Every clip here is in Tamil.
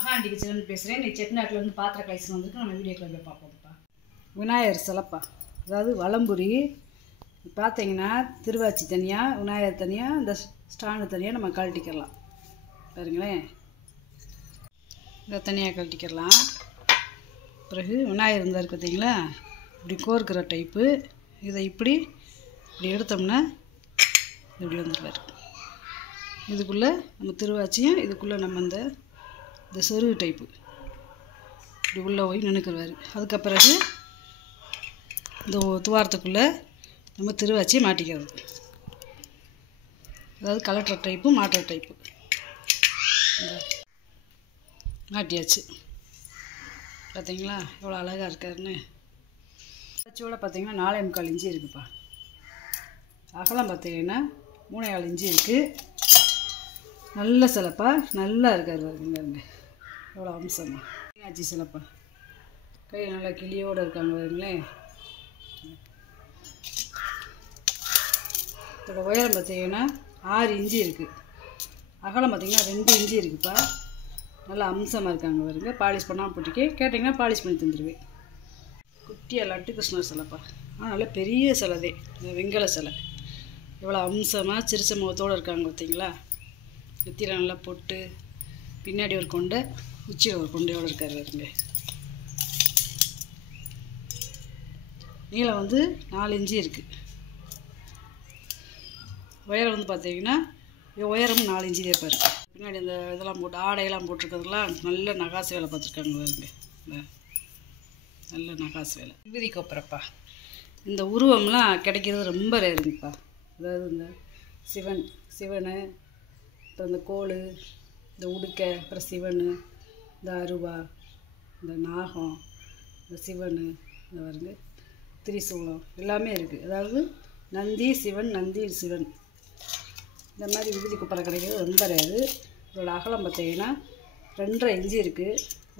மகாண்டி கிச்சன் பேசுகிறேன். நீ செட்டிநாட்டிலேருந்து பாத்திர கலெக்ஷன் வந்துருக்கு. நம்ம வீடியோக்குள்ள போய் பார்ப்போம்ப்பா. விநாயகர் சிலைப்பா, அதாவது வலம்புரி. பார்த்தீங்கன்னா திருவாச்சி தனியாக, விநாயகர் தனியாக, இந்த ஸ்டாண்டு தனியாக நம்ம கழட்டிக்கிறலாம். பாருங்களேன், இதை தனியாக கழட்டிக்கிறலாம். பிறகு விநாயகர் இருந்தார் பார்த்தீங்களா, இப்படி கோர்க்கிற டைப்பு. இதை இப்படி எடுத்தோம்னா இப்படி வந்துடுவார். இதுக்குள்ளே நம்ம திருவாச்சியும், இதுக்குள்ளே நம்ம இந்த சொருகு டைப்பு இப்படி உள்ளே போய் நின்றுக்குருவார். அதுக்கு பிறகு இந்த துவாரத்துக்குள்ளே நம்ம திருவாச்சியை மாட்டிக்கிறது. அதாவது கலட்டுற டைப்பு, மாட்டுற டைப்பு மாட்டியாச்சு. பார்த்தீங்களா எவ்வளோ அழகாக இருக்காருன்னு. திருவாச்சியோட பார்த்தீங்கன்னா 4.25 இன்ச்சு இருக்குதுப்பா. அகலம் பார்த்தீங்கன்னா 3.25 இன்ச்சு இருக்குது. நல்ல சிலைப்பா, நல்லா இருக்கார் பாருங்க. எவ்வளோ அம்சமா ஆச்சு சிலைப்பா. கை நல்லா கிளியோடு இருக்காங்க பாருங்களேன். இதோட உயரம் பார்த்தீங்கன்னா 6 இன்ச்சு இருக்குது. அகலம் பார்த்தீங்கன்னா 2 இன்ச்சு இருக்குதுப்பா. நல்லா அம்சமாக இருக்காங்க பாருங்க. பாலிஷ் பண்ணாமல் போட்டிருக்கேன், கேட்டிங்கன்னா பாலிஷ் பண்ணி தந்துடுவேன். குட்டியாக லட்டு கிருஷ்ணர் சிலைப்பா. ஆனால் நல்லா பெரிய சிலைதே, இந்த வெங்கல சிலை. எவ்வளோ அம்சமாக சிரிச்ச முகத்தோடு இருக்காங்க பார்த்தீங்களா. நெத்தியில் நல்லா போட்டு, பின்னாடி ஒரு கொண்டை, உச்சியில் ஒரு கொண்டையோடு இருக்கார் பாருங்க. நீளம் வந்து 4 இன்ச்சு இருக்குது. உயரம் வந்து பார்த்தீங்கன்னா உயரம் 4 இன்ச்சு இருப்பார். பின்னாடி இந்த இதெல்லாம் போட்டு ஆடையெல்லாம் போட்டிருக்கிறதுலாம் நல்ல நகாசு வேலை பார்த்துருக்காங்க பாருங்க. நல்ல நகாசு வேலை. விபூதி கொப்பரைப்பா. இந்த உருவம்லாம் கிடைக்கிறது ரொம்ப ரேருங்கப்பா. அதாவது இந்த சிவன், அப்புறம் இந்த கோல், இந்த உடுக்கை, அப்புறம் சிவன், இந்த அருவா, இந்த நாகம், இந்த சிவன், இந்த வருங்க திரிசூலம் எல்லாமே இருக்குது. அதாவது நந்தி சிவன், இந்த மாதிரி விபூதி கொப்பரை கிடைக்கிறது ரொம்ப ரேரு. இதோட அகலம் பார்த்தீங்கன்னா 2.5 இன்ச்சு இருக்குது.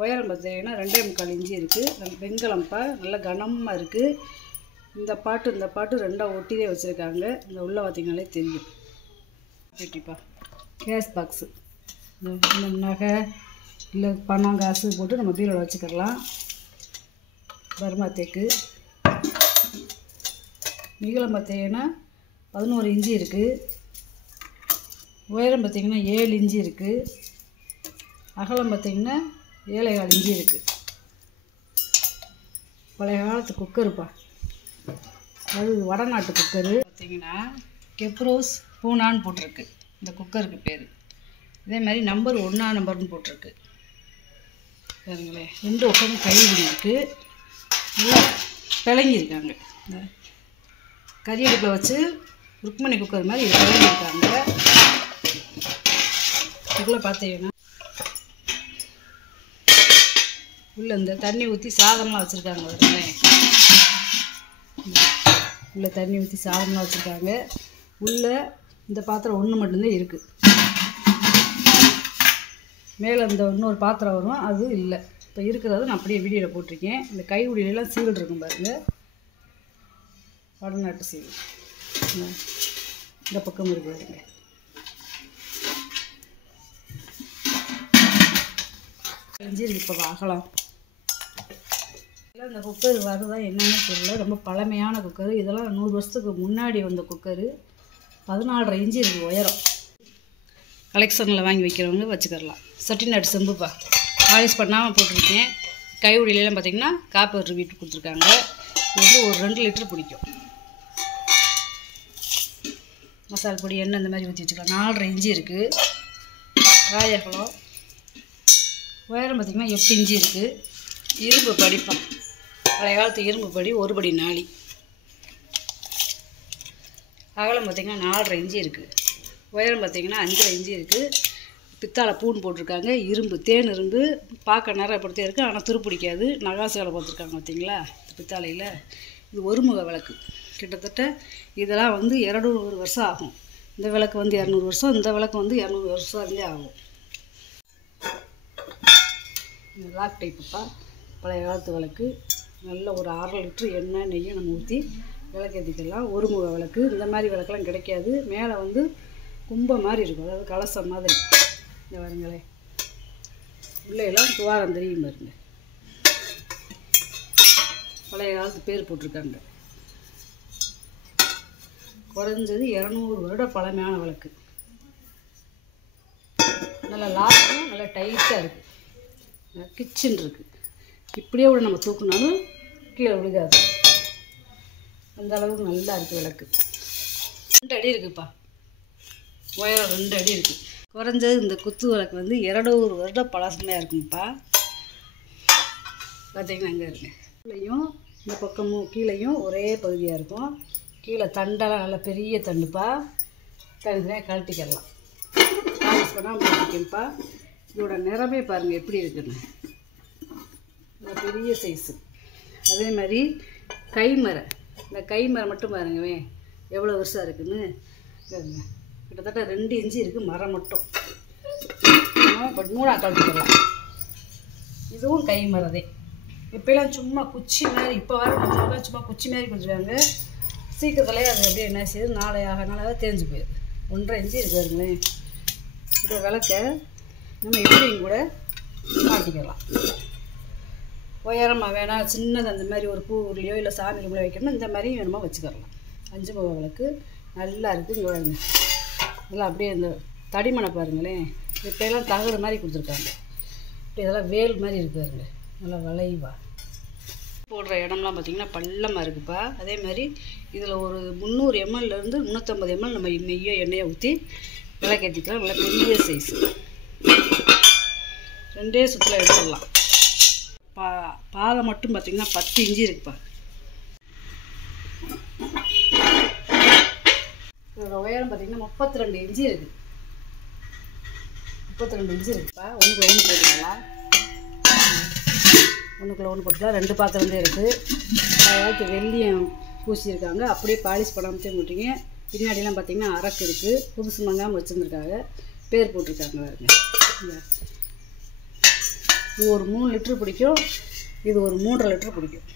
உயரம் பார்த்தீங்கன்னா 2.25 இன்ச்சு இருக்குது. வெங்கலம்ப்பா, நல்லா கனமாக இருக்குது. இந்த பாட்டு ரெண்டாக ஒட்டியே வச்சுருக்காங்க. இந்த உள்ளே பார்த்திங்கனாலே தெரியும். கட்டிப்பா கேஸ் பாக்ஸு, இந்த நகை இல்லை பணம் காசு போட்டு நம்ம பீரோட வச்சுக்கலாம். பர்மா தேக்கு. நீளம் பார்த்தீங்கன்னா 11 இன்ச்சு இருக்குது. உயரம் பார்த்திங்கன்னா 7 இன்ச்சு இருக்குது. அகலம் பார்த்திங்கன்னா 7.25 இன்ச்சு இருக்குது. பழைய காலத்து குக்கருப்பா, அது வடநாட்டு குக்கரு. பார்த்திங்கன்னா கெப்ரோஸ் பூனான்னு போட்டிருக்கு இந்த குக்கருக்கு பேர். இதே மாதிரி நம்பர் 1ஆம் நம்பர்னு போட்டிருக்கு பாருங்களேன். 2 பக்கமும் கைவிடி இருக்குது. நல்லா பிளங்கியிருக்காங்க. இந்த கரியடுப்பில் வச்சு ருக்மணி குக்கர் மாதிரி இது பிளங்கியிருக்காங்க. இதுக்குள்ளே பார்த்தீங்கன்னா உள்ளே இந்த தண்ணி ஊற்றி சாதம்லாம் வச்சுருக்காங்க பாருங்களேன். உள்ளே தண்ணி ஊற்றி சாதம்லாம் வச்சுருக்காங்க. உள்ளே இந்த பாத்திரம் ஒன்று மட்டும்தான் இருக்குது. மேலே இந்த இன்னொரு பாத்திரம் வரும், அது இல்லை. இப்போ இருக்கிறத நான் அப்படியே வீடியோவில் போட்டிருக்கேன். இந்த கைவிடியிலலாம் சீல் இருக்கும் பாருங்கள், வடநாட்டு சீல். இந்த பக்கம் இருக்கு பாருங்க. இஞ்சி இருக்கு. இப்போ அகலம் இந்த குக்கர் வருதான் என்னன்னு தெரியல. ரொம்ப பழமையான குக்கரு. இதெல்லாம் 100 வருஷத்துக்கு முன்னாடி வந்த குக்கரு. 14.5 இன்ச்சு இருக்குது உயரம். கலெக்ஷனில் வாங்கி வைக்கிறவங்க வச்சுக்கலாம். செட்டிநாட்டு செம்புப்பா, பாலிஷ் பண்ணாமல் போட்டிருக்கேன். கைவிடியிலாம் பார்த்திங்கன்னா காப்பர் வீட்டு கொடுத்துருக்காங்க. இது வந்து ஒரு 2 லிட்டர் பிடிக்கும். மசால் பொடி, எண்ணெய் இந்த மாதிரி ஊற்றி வச்சுக்கலாம். 4.5 இன்ச்சு இருக்குது. ராயகலம். உயரம் பார்த்திங்கன்னா 8 இன்ச்சு இருக்குது. இரும்பு படிப்பான், பழைய காலத்து இரும்பு படி, 1 படி நாளி. அகலம் பார்த்திங்கன்னா 4.5 இன்ச்சு இருக்குது. உயரம் பார்த்திங்கன்னா 5.5 இன்ச்சு இருக்குது. பித்தாளை பூன் போட்டிருக்காங்க. இரும்பு, தேன் இரும்பு, பார்க்க நிறையப்படுத்தே இருக்குது. ஆனால் துருப்பிடிக்காது. நகாசு வேலை பார்த்துருக்காங்க பார்த்தீங்களா பித்தாளையில். இது ஒருமுக விளக்கு. கிட்டத்தட்ட இதெல்லாம் வந்து 200 வருஷம் ஆகும். இந்த விளக்கு வந்து 200 வருஷம், இந்த விளக்கு வந்து 200 வருஷம் இருந்தே ஆகும். இந்த லாக் டைப்புப்பா, பழைய காலத்து விளக்கு. நல்ல ஒரு 1/2 லிட்டர் எண்ணெய் நெய்யும் நம்ம ஊற்றி விளக்கு ஏற்றிக்கலாம். ஒருமுக விளக்கு. இந்த மாதிரி விளக்கெல்லாம் கிடைக்காது. மேலே வந்து கும்பம் மாதிரி இருக்கும், அதாவது கலசம் மாதிரி. இந்த வருங்களே, உள்ளேலாம் துவாரம் தெரியும் பாருங்க. பழைய காலத்து பேர் போட்டிருக்காங்க. குறைஞ்சது 200 வருட பழமையான விளக்கு. நல்லா லாஸ்ட்டும் நல்லா டைட்டாக இருக்குது. கிச்சன் இருக்குது. இப்படியே கூட நம்ம தூக்குனாலும் கீழே விழுகாது. அந்த அளவுக்கு நல்லா இருக்குது விளக்கு. 2 அடி இருக்குதுப்பா. உயரம் 2 அடி இருக்குது. குறைஞ்சது இந்த குத்து விளக்கு வந்து 200 வருட பழமையாக இருக்குங்கப்பா. பார்த்தீங்கன்னா அங்கே இருக்கு. கீழேயும் இந்த பக்கமும் கீழேயும் ஒரே பகுதியாக இருக்கும். கீழே தண்டெல்லாம் நல்லா பெரிய தண்டுப்பா. தனித்தனியாக கழட்டிக்கலாம். பாலிஷ் பண்ணாமல் கழட்டிக்கணுப்பா. இதோட நிறமே பாருங்கள் எப்படி இருக்குன்னு. பெரிய சைஸு. அதே மாதிரி கைமரை. இந்த கைமரை மட்டும் பாருங்கவே எவ்வளோ வருஷம் இருக்குதுன்னு. கிட்டத்தட்ட 2 இன்ச்சு இருக்குது மரம் மட்டும். பட் 3 கழட்டிக்கலாம். இதுவும் கைமரதே. இப்போலாம் சும்மா குச்சி மாதிரி, இப்போ வர சும்மா குச்சி மாதிரி கொடுத்துருக்காங்க. சீக்கிரத்துலேயே அது அப்படியே என்ன செய்யுது, நாளாக தேஞ்சு போயிடுது. 1.5 இன்ச்சு இருக்குது பாருங்களேன். இந்த விளக்கை நம்ம எப்படியும் கூட மாட்டிக்கலாம். உயரமாக வேணாம், சின்னது அந்த மாதிரி ஒரு பூ உருளையோ இல்லை சாமி ரூமில் வைக்கணும், இந்த மாதிரி வேணுமா வச்சுக்கலாம். 5 முக விளக்கு நல்லா இருக்குது. இங்கே வாங்க, இதெல்லாம் அப்படியே இந்த தடிமனை பாருங்களேன். இப்போலாம் தகடு மாதிரி கொடுத்துருக்காங்க. இப்போ இதெல்லாம் வேல் மாதிரி இருக்குதுங்க, நல்லா வளைவா. போடுற இடம்லாம் பார்த்திங்கன்னா பள்ளமாக இருக்குதுப்பா. அதே மாதிரி இதில் ஒரு 300 ml-லேருந்து 350 ml நம்ம நெய்யோ எண்ணெயை ஊற்றி விளக்கேற்றிக்கலாம். நல்லா பெரிய சைஸு. 2 சுற்றில் எடுத்துடலாம். பாதை மட்டும் பார்த்திங்கன்னா 10 இன்ச்சு இருக்குப்பா. இதோட உயரம் பார்த்திங்கன்னா 32 இன்ச்சு இருக்குது. 32 இன்ச்சு இருக்குப்பா. ஒன்றுக்குள்ள ஒன்று போட்டுக்கலாம். ஒன்றுக்குள்ள ஒன்று போட்டுக்கலாம். 2 பாத்திரம் தான் இருக்குது. அதாவது வெள்ளியம் பூசியிருக்காங்க. அப்படியே பாலிஷ் பண்ணாமத்தே போட்டிங்க. பின்னாடிலாம் பார்த்திங்கன்னா அரக்கு இருக்குது. புதுசு மங்காமல் வச்சுருந்துருக்காங்க. பேர் போட்டிருக்காங்க பாருங்க. இது ஒரு 3 லிட்டரு பிடிக்கும். இது ஒரு 3.5 லிட்டரு பிடிக்கும்.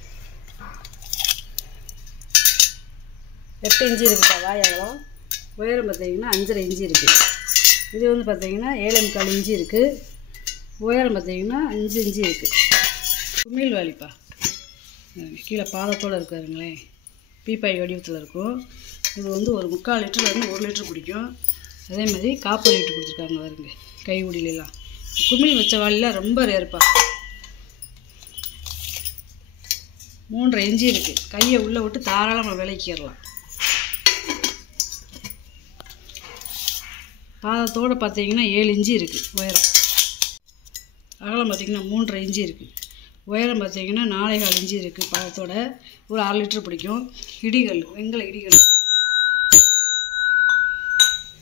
8 இன்ச்சு இருக்குப்பா வாயகலம். உயரம் பார்த்திங்கன்னா 5.5 இன்ச்சு இருக்குது. இது வந்து பார்த்திங்கன்னா 7.25 இன்ச்சு இருக்குது. உயரம் பார்த்திங்கன்னா 5 இன்ச்சு இருக்குது. குமிழ் வாளிப்பா. கீழே பாதத்தோடு இருக்காருங்களேன். பீப்பாய் வடிவத்தில் இருக்கும். இது வந்து ஒரு 3/4 லிட்டர்லேருந்து 1 லிட்டரு பிடிக்கும். அதே மாதிரி காப்பர் லிட்டர் கொடுத்துருக்காங்க பாருங்க. கைகுடிலாம் குமிழ் வச்ச வாளிலாம் ரொம்ப ரேர்ப்பா. 3.5 இன்ச்சு இருக்குது. கையை உள்ளே விட்டு தாராளமாக விளக்கிடலாம். பாதத்தோடு பார்த்தீங்கன்னா 7 இன்ச்சு இருக்குது உயரம். அகலம் பார்த்திங்கன்னா 3.5 இன்ச்சு இருக்குது. உயரம் பார்த்திங்கன்னா 4.25 இன்ச்சு இருக்குது. பாதத்தோட ஒரு 6 லிட்டரு பிடிக்கும். இடிகள், வெங்கல இடிகள்,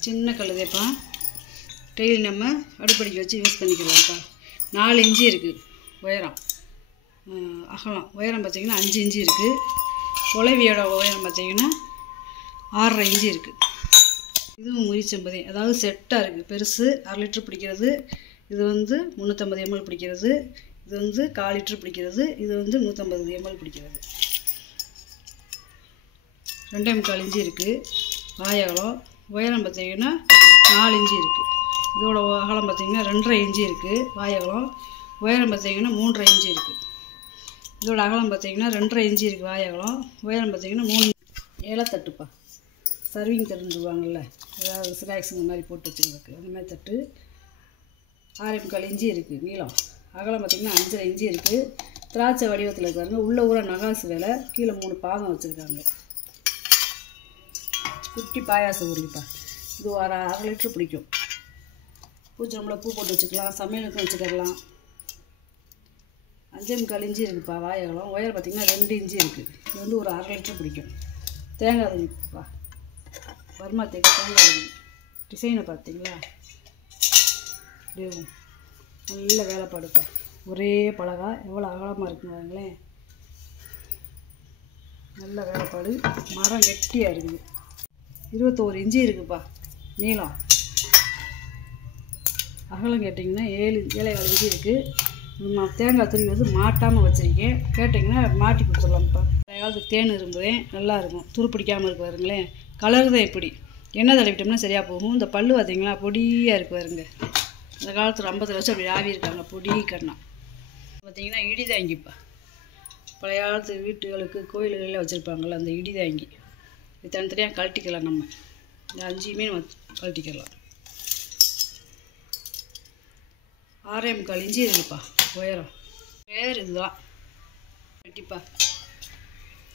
சின்ன கல் தேப்பா. டெய்லி நம்ம அடுப்படிக்கு வச்சு யூஸ் பண்ணிக்கலாம்ப்பா. 4 இன்ச்சு இருக்குது உயரம். அகலம் உயரம் பார்த்திங்கன்னா 5 இன்ச்சு இருக்குது. உலவியோட உயரம் பார்த்திங்கன்னா 6.5 இன்ச்சு இருக்குது. இதுவும் முறிச்சம்பதே, அதாவது செட்டாக இருக்குது. பெருசு 1/2 லிட்டரு பிடிக்கிறது. இது வந்து 350 ml பிடிக்கிறது. இது வந்து 1/4 லிட்டரு பிடிக்கிறது. இது வந்து 150 ml பிடிக்கிறது. 2.25 இன்ச்சு இருக்குது வாயகலம். உயரம் பார்த்திங்கன்னா 4 இன்ச்சு இருக்குது. இதோட அகலம் பார்த்திங்கன்னா 2.5 இன்ச்சு இருக்குது வாயகலம். உயரம் பார்த்திங்கன்னா 3.5 இன்ச்சு இருக்குது. இதோட அகலம் பார்த்திங்கன்னா 2.5 இன்ச்சு இருக்குது வாயகலம். உயரம் பார்த்திங்கன்னா 3 ஏலத்தட்டுப்பா. சர்விங் தட்டுன்னு சொல்லுவாங்கள்ல, அதாவது ஸ்நாக்ஸ் இந்த மாதிரி போட்டு வச்சுக்கிறதுக்கு அந்த மாதிரி தட்டு. 6.25 இன்ச்சு இருக்குது நீளம். அகலம் பார்த்திங்கன்னா 5.5 இன்ச்சு இருக்குது. திராட்சை வடிவத்தில் இருக்காருங்க. உள்ள ஊற நகாசு வேலை. கீழே 3 பாதம் வச்சுருக்காங்க. குட்டி பாயாசம் உருளிப்பா. இது ஒரு 1/2 லிட்டரு பிடிக்கும். பூச்சி ரூமில் பூ போட்டு வச்சுக்கலாம், சமையலுக்கும் வச்சுக்கலாம். 5.25 இன்ச்சு இருக்குதுப்பா வாயகலம். உயரம் பார்த்திங்கன்னா 2 இன்ச்சு இருக்குது. இது வந்து ஒரு 1/2 லிட்டரு பிடிக்கும். தேங்காய் தண்ணிப்பா. வர்மா தேங்காய் தண்ணி. டிசைனை பார்த்தீங்களா? நல்ல வேலைப்பாடுப்பா. ஒரே பலகா எவ்வளோ அகலமாக இருக்குன்னு பாருங்களேன். நல்ல வேலைப்பாடு. மரம் கெட்டியாக இருக்குது. 21 இன்ச்சு இருக்குதுப்பா நீளம். அகலம் கேட்டிங்கன்னா 7.25 இன்ச்சு இருக்குது. நான் தேங்காய் துருவி வந்து மாட்டாமல் வச்சுருக்கேன். கேட்டிங்கன்னா மாட்டி கொடுத்துடலாம்ப்பா. ஏதாவது தேன் இரும்புதேன் நல்லாயிருக்கும். துரு பிடிக்காமல் இருக்கு பாருங்களேன். கலர் தான் இப்படி. எண்ணெய் தடவிட்டோம்னா சரியாக போகும். இந்த பல்லு பார்த்தீங்களா பொடியாக இருக்கு பாருங்க. அந்த காலத்தில் 50 வருஷம் அப்படி ஆவி இருக்காங்க பொடி கண்ணம். பார்த்திங்கன்னா இடிதாங்கிப்பா, பழைய காலத்து வீட்டுகளுக்கு கோயில்களில் வச்சுருப்பாங்கள்ல அந்த இடிதாங்கி. இது தனித்தனியாக கழட்டிக்கலாம். நம்ம இந்த 5யுமே நம்ம கழட்டிக்கலாம். 6.25 இன்ச்சு இருக்குப்பா உயரம். வேறு இதுதான் வெட்டிப்பா,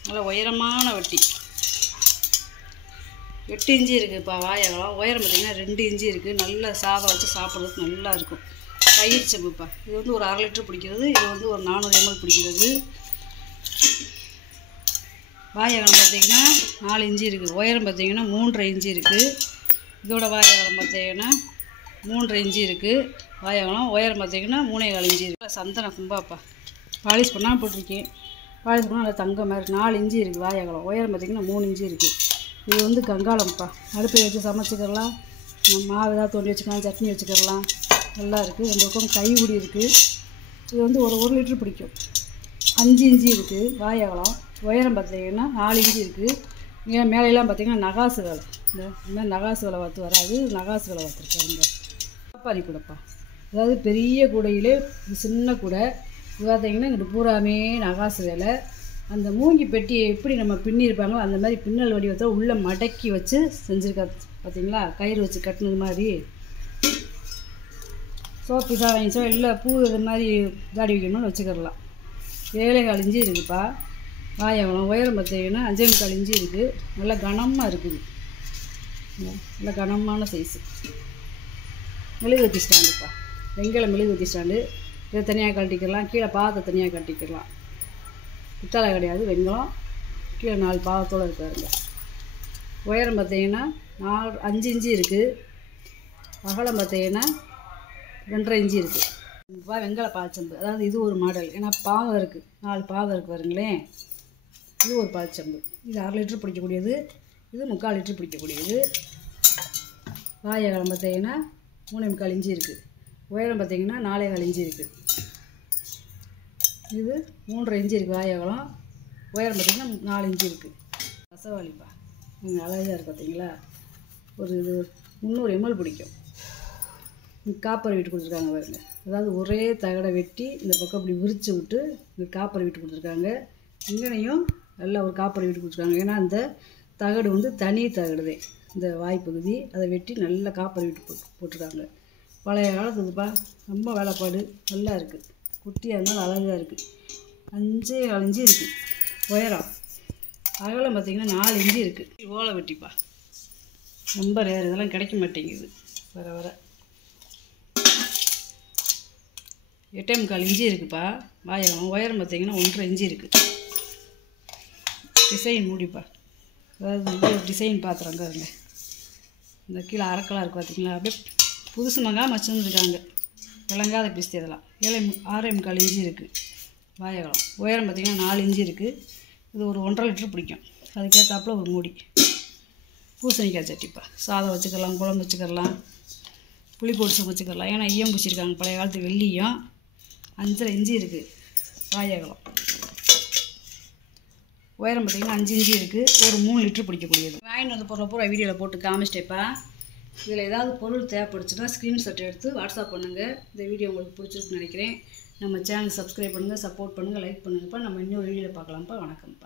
நல்லா உயரமான வட்டி. 8 இன்ச்சு இருக்குதுப்பா வாயகலம். உயரம் பார்த்திங்கன்னா 2 இன்ச்சு இருக்குது. நல்ல சாதம் வச்சு சாப்பிட்றதுக்கு நல்லா இருக்கும். தயிர் செம்புப்பா, இது வந்து ஒரு 1/2 லிட்டர் பிடிக்கிறது. இது வந்து ஒரு 400 ml பிடிக்கிறது. வாயகலம் பார்த்திங்கன்னா 4 இன்ச்சு இருக்குது. உயரம் பார்த்திங்கன்னா 3.5 இன்ச்சு இருக்குது. இதோட வாயகலம் பார்த்திங்கன்னா 3.5 இன்ச்சு இருக்குது. வாயகலம் உயரம் பார்த்திங்கன்னா 3.25 இன்ச்சு இருக்குது. சந்தன கும்பாப்பா, பாலிஷ் பண்ணால் போட்டிருக்கேன். பாலிஷ் பண்ணால் நல்லா தங்க மாதிரி 4 இன்ச்சு இருக்குது வாயகலம். உயரம் பார்த்திங்கன்னா 3 இன்ச்சு இருக்குது. இது வந்து கங்காளம்ப்பா, அடுப்பில் வச்சு சமைச்சிக்கிறலாம். மாவு ஏதாவது தோண்டி வச்சுக்கலாம், சட்னி வச்சுக்கிறலாம். நல்லா இருக்குது. இந்த பக்கம் கைப்பிடி இருக்குது. இது வந்து ஒரு 1 லிட்டர் பிடிக்கும். 5 இன்ச்சு இருக்குது வாயகலம். உயரம் பார்த்திங்கன்னா 4 இன்ச்சு இருக்குது. ஏன் மேலையெல்லாம் பார்த்திங்கன்னா நகாசு வேலை. இந்த மாதிரி நகாசு வேலை பார்த்து வராது, நகாசு வேலை பார்த்துருக்காங்க. சாப்பாரி கூடைப்பா, அதாவது பெரிய கூடையிலே சின்ன கூடை. பார்த்திங்கன்னா இங்கிட்டு பூராமே நகாசு வேலை. அந்த மூங்கி பெட்டியை எப்படி நம்ம பின்னிருப்பாங்களோ அந்த மாதிரி பின்னல் வடிவத்தை உள்ளே மடக்கி வச்சு செஞ்சுருக்கா பார்த்திங்களா, கயிறு வச்சு கட்டினது மாதிரி. சோப்பு சாதம் இல்லை பூ இது மாதிரி தாடி வைக்கணும்னு வச்சுக்கிடலாம். 7.25 இன்ச்சு இருக்குதுப்பா வாயகலம். உயரம் பார்த்திங்கன்னா 5.25 இன்ச்சு இருக்குது. நல்லா கனமாக இருக்குது, நல்லா கனமான சைஸு. மெழுகுவத்தி ஸ்டாண்டுப்பா, வெங்கல மெழுகுவத்தி ஸ்டாண்டு. இதை தனியாக கழட்டிக்கலாம், கீழே பாதத்தை தனியாக கழட்டிக்கலாம். பித்தளை கிடையாது, வெங்கலம். கீழே 4 பாதத்தோடு இருக்காருங்க. உயரம் பார்த்திங்கன்னா 5 இன்ச்சு இருக்குது. அகலம் பார்த்திங்கன்னா 2.5 இன்ச்சு இருக்குது. வெங்கல பால்சம்பு, அதாவது இது ஒரு மாடல். ஏன்னா பாதம் இருக்குது, 4 பாதம் இருக்குது பாருங்களேன். இது ஒரு பால்சம்பு. இது 1/2 லிட்டர் பிடிக்கக்கூடியது. இது 3/4 லிட்டர் பிடிக்கக்கூடியது. வாயகலம் பார்த்திங்கன்னா 3.25 இன்ச்சு இருக்குது. உயரம் பார்த்திங்கன்னா 4.25 இன்ச்சு இருக்குது. இது 3.5 இன்ச்சு இருக்குது வாயகலம். உயரம் பார்த்திங்கன்னா 4 இன்ச்சு இருக்குது. ரசவாளிப்பா, அழகாக இருக்குது பார்த்திங்களா. ஒரு இது 300 ml பிடிக்கும். காப்பர் வீட்டு கொடுத்துருக்காங்க பாருங்க. அதாவது ஒரே தகடை வெட்டி இந்த பக்கம் இப்படி விரித்து விட்டு இந்த காப்பர் வீட்டு கொடுத்துருக்காங்க. இங்கனையும் நல்லா ஒரு காப்பர் வீட்டு கொடுத்துருக்காங்க. ஏன்னா அந்த தகடு வந்து தனி தகடுதே, இந்த வாய்ப்பகுதி. அதை வெட்டி நல்லா காப்பர் வீட்டு போட்டிருக்காங்க. பழைய காலத்துக்குப்பா, ரொம்ப வேலைப்பாடு நல்லா இருக்குது. குட்டியாக இருந்தாலும் அழகாக இருக்குது. 5.25 இன்ச்சு இருக்குது உயரம். அகலம் பார்த்திங்கன்னா 4 இன்ச்சு இருக்குது. ஓலை வெட்டிப்பா, ரொம்ப ரேர், இதெல்லாம் கிடைக்க மாட்டேங்குது வர வர. 8.25 இன்ச்சு இருக்குதுப்பா வாயகம். உயரம் பார்த்திங்கன்னா 1.5 இன்ச்சு இருக்குது. டிசைன் மூடிப்பா, அதாவது டிசைன் பாத்திரங்க இருங்க. இந்த கீழே அரக்கலாக இருக்குது பார்த்திங்களா, அப்படியே புதுசு மங்காக வச்சுருந்துருக்காங்க. விளங்காத பிஸ்தி இதெல்லாம். 6.25 இன்ச்சு இருக்குது வாயகலம். உயரம் பார்த்திங்கன்னா 4 இன்ச்சு இருக்குது. இது ஒரு 1.5 லிட்டர் பிடிக்கும். அதுக்கேற்றாப்புல ஒரு மூடி. பூசணிக்காய் சட்டிப்பா, சாதம் வச்சுக்கலாம், குழம்பு வச்சுக்கலாம், புளி போட்டு சமைச்சிக்கலாம். ஏன்னா ஈயம் பூச்சிருக்காங்க பழைய காலத்து வெள்ளியும். 5.5 இன்ச்சு இருக்குது வாயகலம். உயரம் பார்த்திங்கன்னா 5 இன்ச்சு இருக்குது. ஒரு 3 லிட்டர் பிடிக்கக்கூடியது. வாங்கிட்டு வந்த பொருளை பூரா வீடியோவில் போட்டு காமிச்சிட்டேப்பா. இதில் ஏதாவது பொருள் தேவைப்படுச்சுன்னா ஸ்க்ரீன்ஷாட் எடுத்து வாட்ஸ்அப் பண்ணுங்கள். இந்த வீடியோ உங்களுக்கு பிடிச்சிருக்குன்னு நினைக்கிறேன். நம்ம சேனல் சப்ஸ்கிரைப் பண்ணுங்கள், சப்போர்ட் பண்ணுங்கள், லைக் பண்ணுங்கப்பா. நம்ம இன்னொரு வீடியோவில் பார்க்கலாம்ப்பா. வணக்கம்ப்பா.